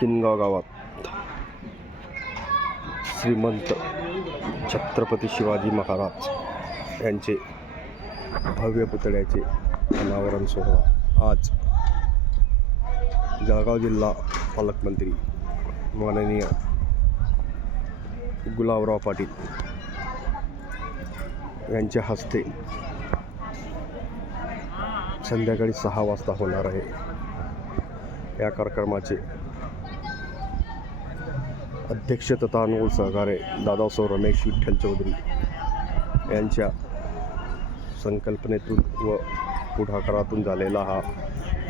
किनगाव गावात श्रीमंत छत्रपती शिवाजी महाराज यांचे भव्य पुतळ्याचे अनावरण सोहळा आज जळगाव जिल्हा पालकमंत्री माननीय गुलाबराव पाटील यांच्या हस्ते संध्याकाळी 6 वाजता होणार आहे। या कार्यक्रमाचे अध्यक्ष तथा अनमोल सहकार्य दादासाहेब रमेश विठ्ठल चौधरी यांच्या संकल्पनेतून व पुढाकारातून झालेला हा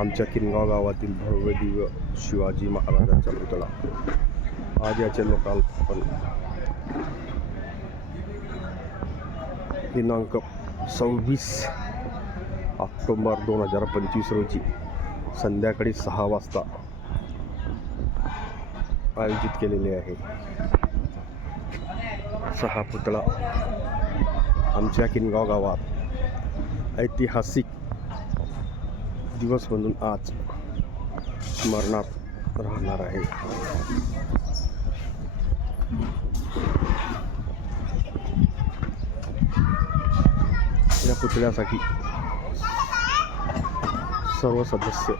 आमच्या किनगाव गावातील भव्य दिव्य शिवाजी महाराजांचा पुतळा आज याचे लोकार्पण दिनांक 26 ऑक्टोबर 2025 रोजी संध्याकाळी 6 वाजता आयोजित केलेले आहे। हा पुतळा आमच्या किनगाव गावात ऐतिहासिक दिवस म्हणून आज स्मरणात राहणार आहे। या पुतळ्यासाठी सर्व सदस्य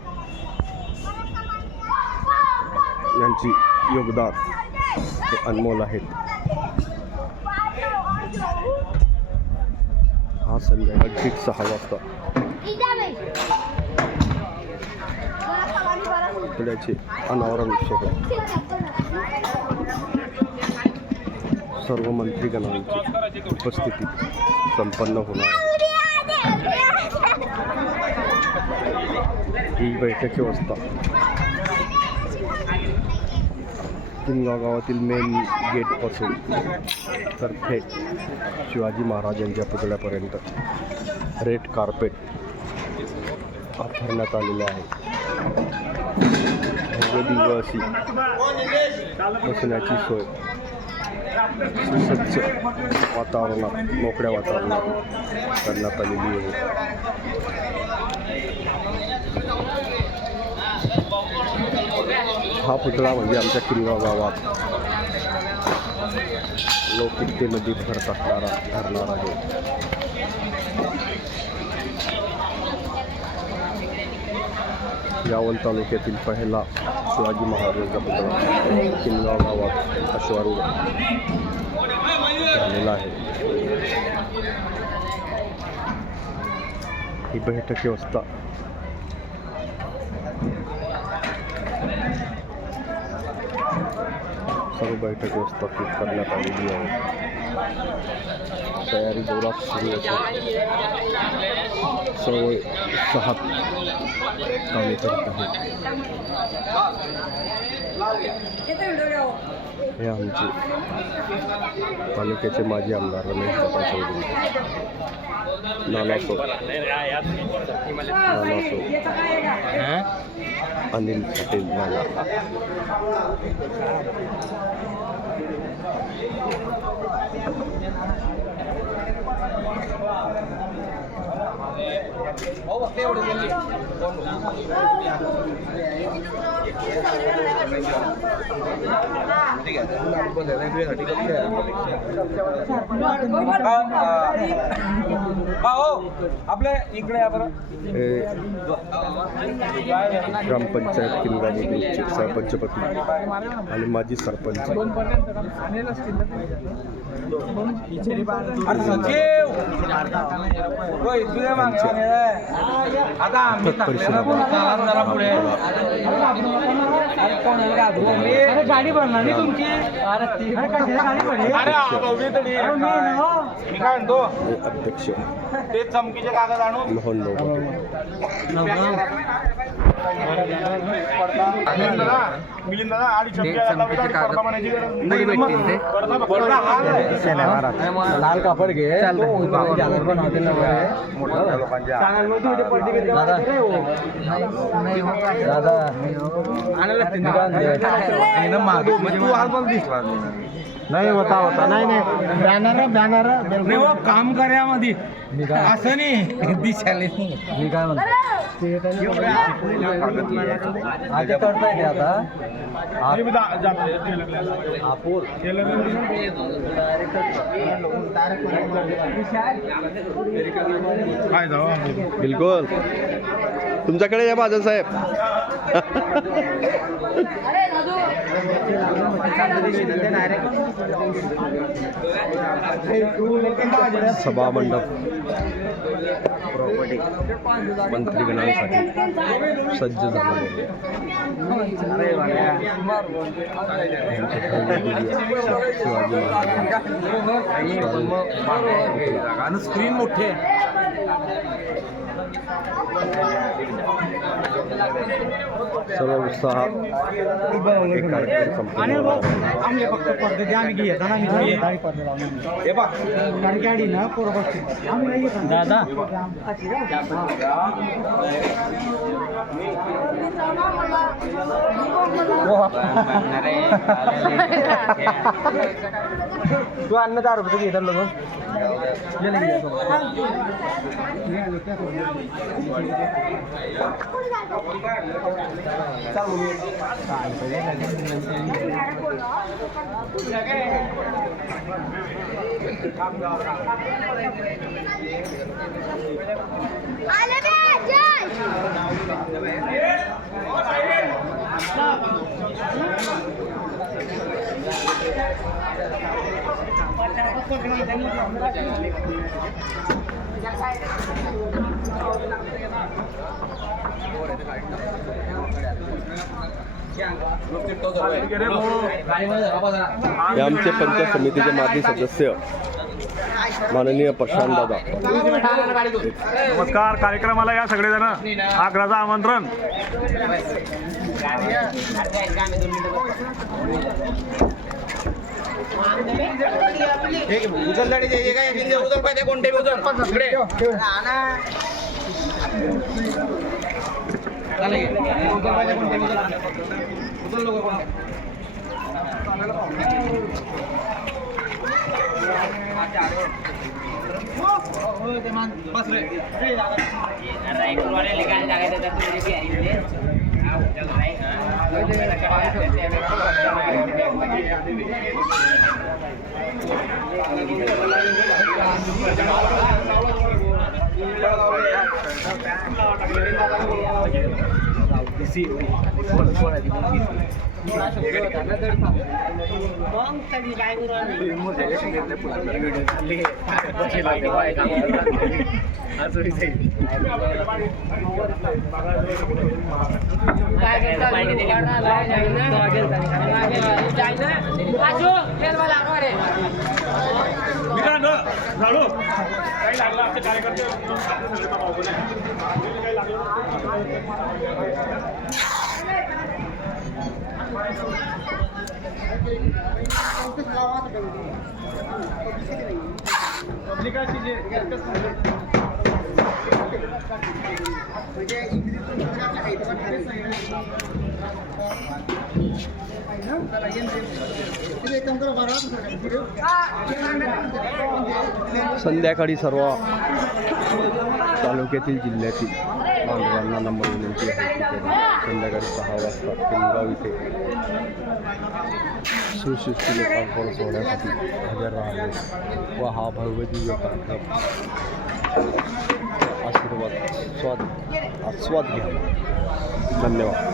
यांची योगदान हे अनमोल आहेत। हा संध्याकाळी ठीक 6 वाजता पुतळ्याचे अनावरण सोहळा सर्व मंत्रीगणांची उपस्थिती संपन्न होणार आहे। ही बैठक व्यवस्था किनगाव गावातील मेन गेटपासून तर थेट शिवाजी महाराज यांच्या पुतळ्यापर्यंत रेड कार्पेट अंथरण्यात आलेले आहे। भव्य दिव्य अशी बसण्याची सोय सुसज्ज वातावरणात मोकळ्या वातावरणात करण्यात आलेली आहे। हा पुतळा म्हणजे आमच्या किनगाव गावात लौकिकतेमध्ये भर ठरणार आहे। यावल तालुक्यातील पहिला शिवाजी महाराजांचा पुतळा किनगाव गावात अश्वारूढ झालेला आहे। ही बैठक व्यवस्था सर्व बैठक व्यवस्थापित करण्यात आलेली आहे। तयारी जोरात सुरू असून सर्व उत्साहात कामे करत आहेत। हे आमचे तालुक्याचे माजी आमदार रमेश चौधरी नानासो अनिल पटेल नाना आपल्या इकडे ग्रामपंचायत किनगाव बुद्रुकचे सरपंचपती आणि माजी सरपंच गाडी भरणार नाही तुमची अध्यक्ष ते चमकीचे कागद आणून मोहन लाल कापड घे दादा नाही होता नाही बॅनर नाही हो, काम कार्यामध्ये असं नाही दिसायला नाही. मी काय म्हणतो आता करताय ते आता आपूर बिलकुल तुमच्याकडे या बादल साहेब. सभा मंडप मंत्रीगणांसाठी सज्ज झाले. स्क्रीन मोठे सर्व उत्साह एक कार्यक्रम संपन्न आम्ही फक्त पद्धती आम्ही घेत गाडी ना दादा तू अन्न 10 रुपये घेतात लोक हे आमचे पंचायत समितीचे माजी सदस्य माननीय प्रशांत दादा. नमस्कार. कार्यक्रमाला या सगळेजण. आग्राचं आमंत्रण. संध्याकाळी सर्व तालुक्यातील जिल्ह्यातील बांधवांना नंबर विनंती आहे की त्यांनी संध्याकाळी 6 वाजता किनगाव इथे सुशिष्ट लोकांकडून सोहण्यासाठी हजर राहावे व हा भव्य दिव्य कार्यक्रम आस्वाद घ्यावा. धन्यवाद.